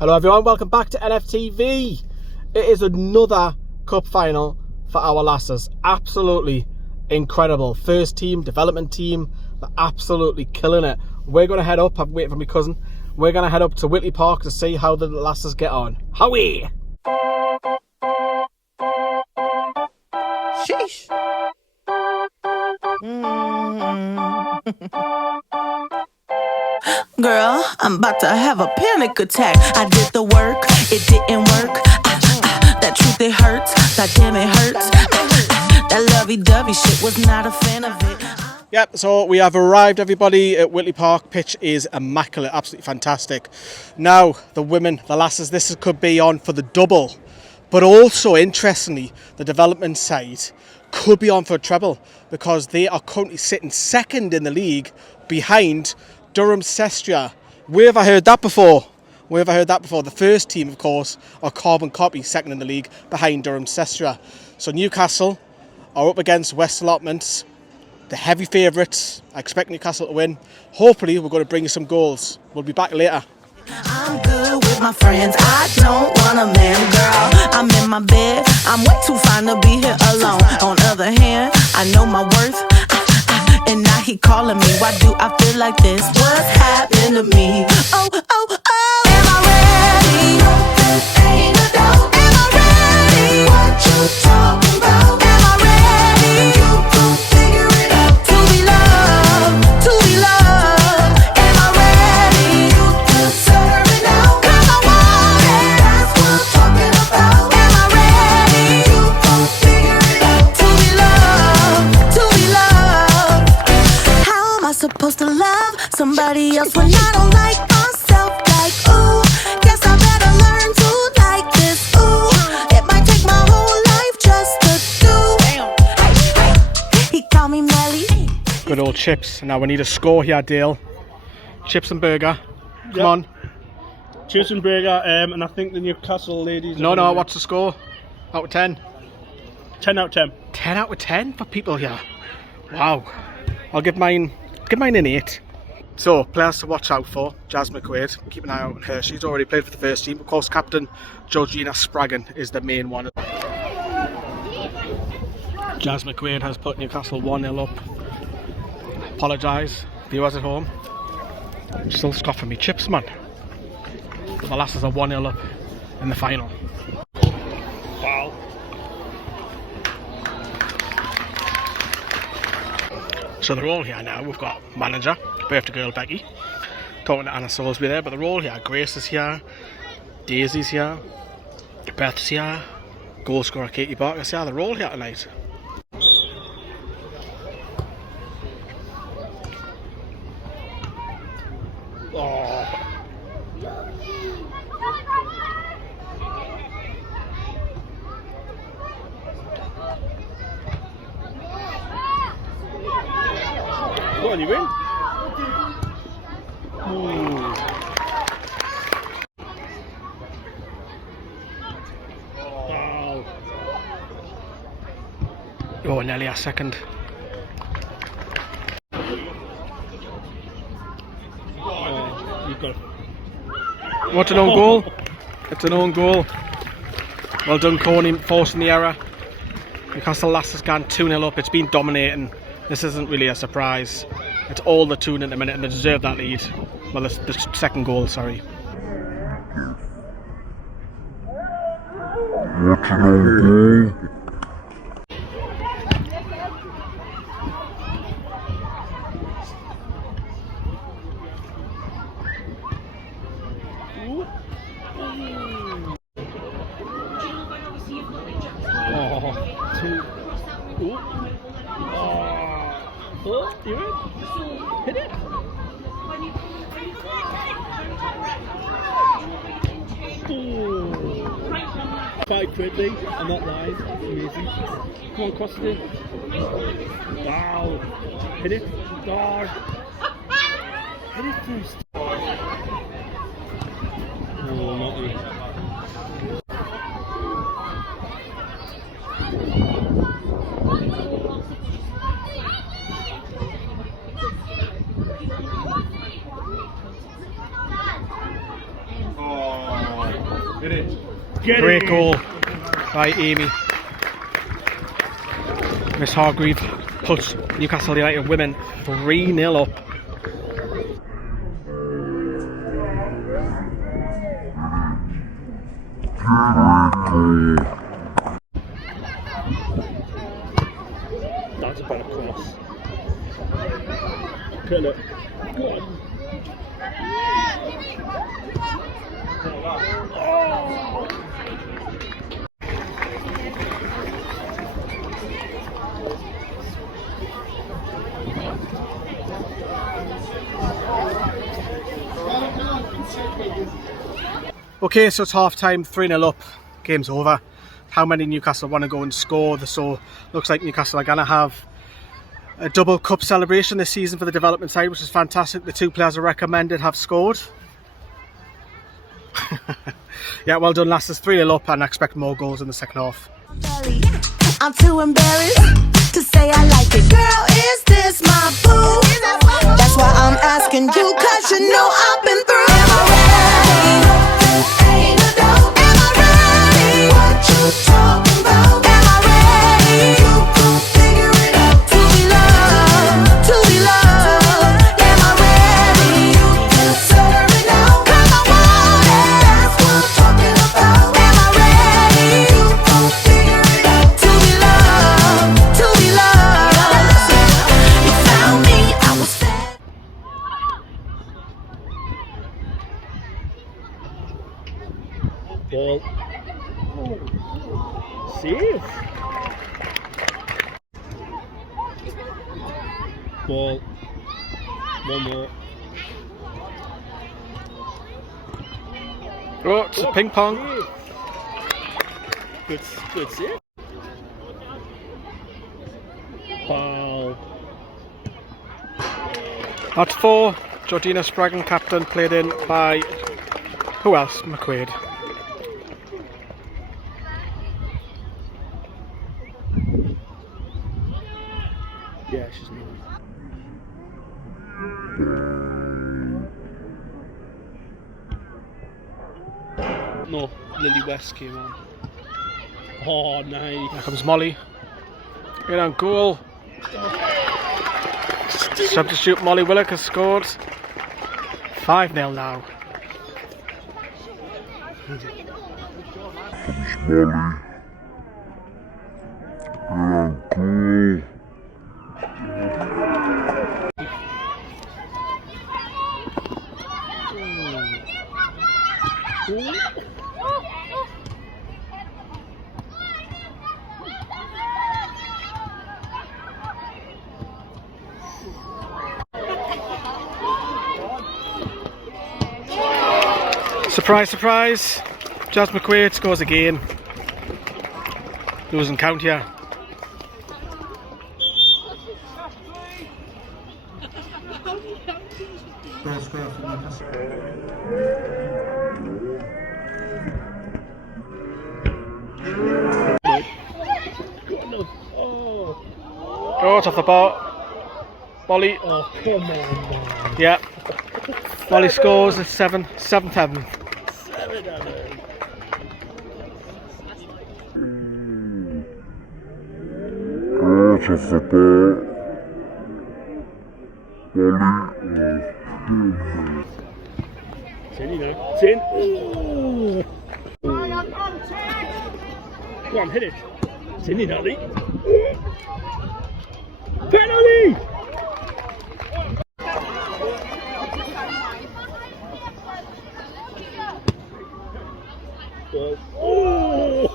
Hello everyone, welcome back to NFTV. It is another cup final for our lasses. Absolutely incredible. First team, development team, they're absolutely killing it. We're going to head up, I'm waiting for my cousin. We're going to head up to Whitley Park to see how the lasses get on. Howie! Sheesh. Girl, I'm about to have a panic attack. I did the work, it didn't work. That truth, it hurts. That damn, it hurts. That lovey-dovey shit, was not a fan of it. Yep, so we have arrived, everybody, at Whitley Park. Pitch is immaculate, absolutely fantastic. Now, the women, the lasses, this could be on for the double. But also, interestingly, the development side could be on for a treble because they are currently sitting second in the league behind Durham Sestria. Where have I heard that before? Where have I heard that before? The first team, of course, are Carbon Copy, second in the league behind Durham Sestria. So Newcastle are up against West Allotments, the heavy favourites. I expect Newcastle to win. Hopefully, we're going to bring you some goals. We'll be back later. I'm good with my friends, I don't want a man, girl. I'm in my bed, I'm way too fine to be here alone. On the other hand, I know my worth, and now he calling me. Why do I feel like this? What's happened to me? Oh, oh, oh. Am I ready? Ain't a doubt. Am I ready? What you talking about? Am I ready? You gon' figure it out. To be loved, to be loved. Am I ready? You deserve it now. 'Cause I want it. That's what I'm talking about. Am I ready? You gon' figure it out. To be loved, to be loved. How am I supposed to love somebody else when I don't like myself? Like, ooh, guess I better learn to like this. Ooh, it might take my whole life just to do. He called me Melly. Good old chips. Now we need a score here, Dale. Chips and burger. Come on. Chips and burger, and I think the Newcastle ladies. No, what's the score? Out of 10? 10 out of 10. 10 out of 10 for people here. Wow. I'll give mine an 8. So, players to watch out for. Jazz McQuaid, keep an eye out on her. She's already played for the first team. Of course, captain Georgina Spraggan is the main one. Jazz McQuaid has put Newcastle 1-0 up. Apologise, viewers at home. I'm still scoffing me chips, man. But the lasses are 1-0 up in the final. Wow. So they're all here now. We've got manager, birthday girl Becky, talking to Anna Salisbury there, but they're all here. Grace is here, Daisy's here, Beth's here, goal scorer Katie Barker's here. They're all here tonight. Oh. Go on, you win. Wow. Oh, nearly a second. You've got it. What's an own goal? It's an own goal. Well done, Coney, forcing the error. Newcastle lasses gone 2-0 up. It's been dominating. This isn't really a surprise. It's all the tune in a minute, and they deserve that lead. Well, the second goal, sorry. What's an own goal? Oh, you in? Hit it. Quite quickly, I'm not lying, that's amazing. Come on, cross it in. Wow. Hit it. Oh. Hit it first. Oh, not you. Great goal by Amy. Miss Hargreave puts Newcastle United Women 3-0 up. That's a better cross. Kill it. Go on. Oh. Okay, so it's half time, 3-0 up, game's over. How many Newcastle want to go and score? So looks like Newcastle are going to have a double cup celebration this season for the development side, which is fantastic. The 2 players I recommended have scored. Yeah, well done lasses, 3-0 up, and I expect more goals in the second half. I'm too embarrassed to say I like it. Girl, is this my boo? That's why I'm asking you, cause you know I've been through. Am I ready? Ain't no doubt. Am I ready? What you talking about? Am I ready? You gon' figure it out. To be loved, to be loved. Am I ready? You deserve it now. Cause I want it. That's what I'm talking about. Am I ready? You gon' figure it out. To be loved, to be loved. You found me, I was sad. Ball. Save. Ball. One more. Oh, it's a ping pong. Good save. Foul. That's 4. Georgina Spraggan, captain, played in by, who else? McQuaid. Yeah, she's not. No, Lily West came on. Oh, nice. Here comes Molly. In on goal. Substitute Molly Willock has scored. 5-0 now. Molly. And cool. Surprise, surprise. Jazz McQuaid scores again. Losing count here. Oh, it's off the bar. Molly. Oh, come on, man. Yeah. Molly scores at 7-7. 7-7. It's off the bar. Molly. Tin, you know. Tin. Ooh. Go on, hit it. Tin, you know, Lee. Penalty! Oh!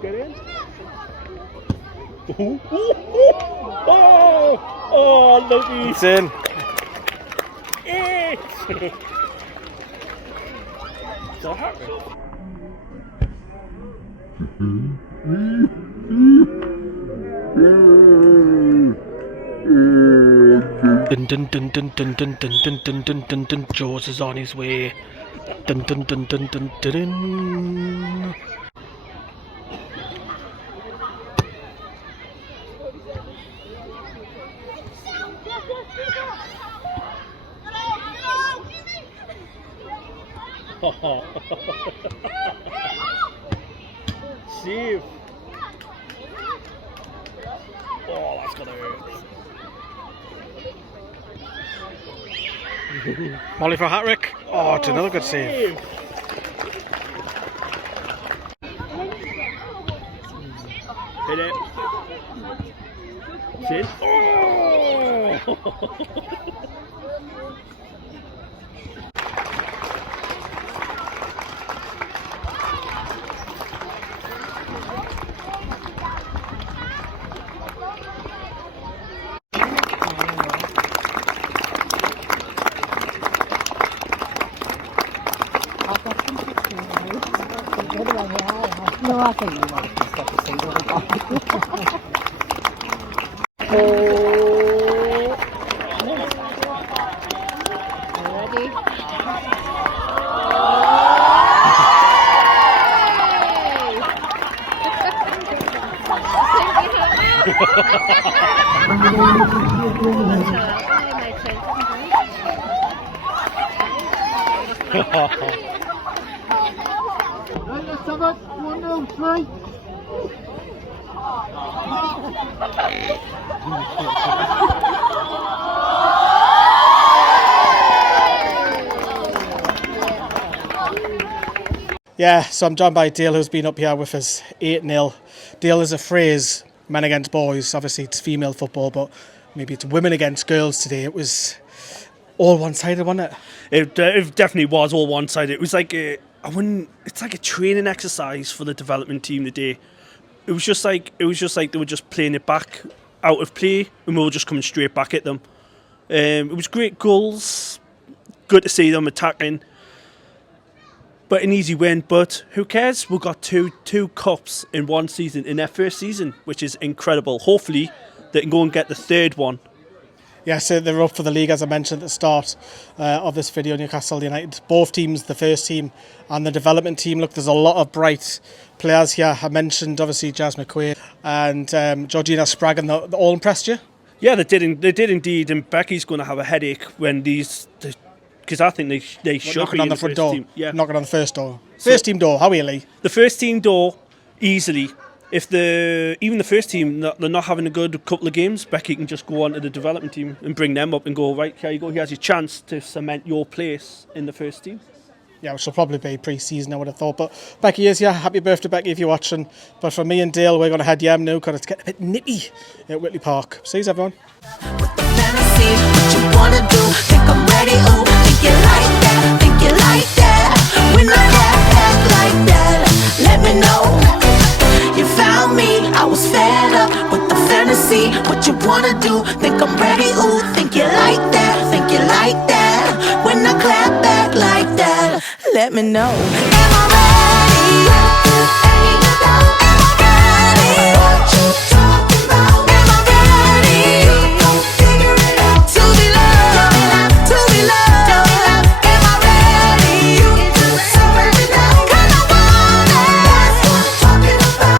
Get in. Oh! Oh, Lucky! It's in. So happy. Dun dun dun dun dun dun dun dun dun dun dun dun. Jaws is on his way. Dun dun dun dun dun dun dun. Save. Oh, that's gonna hurt. Molly for a hat-trick. Oh, it's another good save. Hit it. Sit. Oh! No, I think you want to stop the single. Ready? Let's have it. 1, 2, 3. Yeah, so I'm joined by Dale, who's been up here with us. 8-0. Dale, is a phrase, men against boys. Obviously, it's female football, but maybe it's women against girls today. It was all one-sided, wasn't it? It definitely was all one-sided. It was like it's like a training exercise for the development team today. It was just like they were just playing it back out of play, and we were just coming straight back at them. It was great goals. Good to see them attacking. But an easy win, but who cares? We've got two cups in one season, in their first season, which is incredible. Hopefully they can go and get the third one. Yeah, so they're up for the league, as I mentioned at the start of this video. Newcastle United, both teams, the first team and the development team. Look, there's a lot of bright players here. I mentioned, obviously, Jazz McQuaid and Georgina Spraggan. They all impressed you? Yeah, they did indeed. And Becky's going to have a headache when because I think they should knocking be on in the front door. team. Yeah. Knocking on the first door. First team door, how are you, Lee? The first team door, easily. If even the first team, they're not having a good couple of games, Becky can just go on to the development team and bring them up and go, right, here you go. Here's your chance to cement your place in the first team. Yeah, which will probably be pre-season, I would have thought. But Becky is here. Happy birthday, Becky, if you're watching. But for me and Dale, we're going to head home now because it's getting a bit nippy at Whitley Park. See you, everyone. Fantasy, what you wanna do? Think I'm ready? Ooh, think you like that? Think you like that? When I act like that, let me know. You found me, I was fed up with the fantasy. What you wanna do? Think I'm ready? Ooh, think you like that? Think you like that? When I clap back like that, let me know. Am I ready?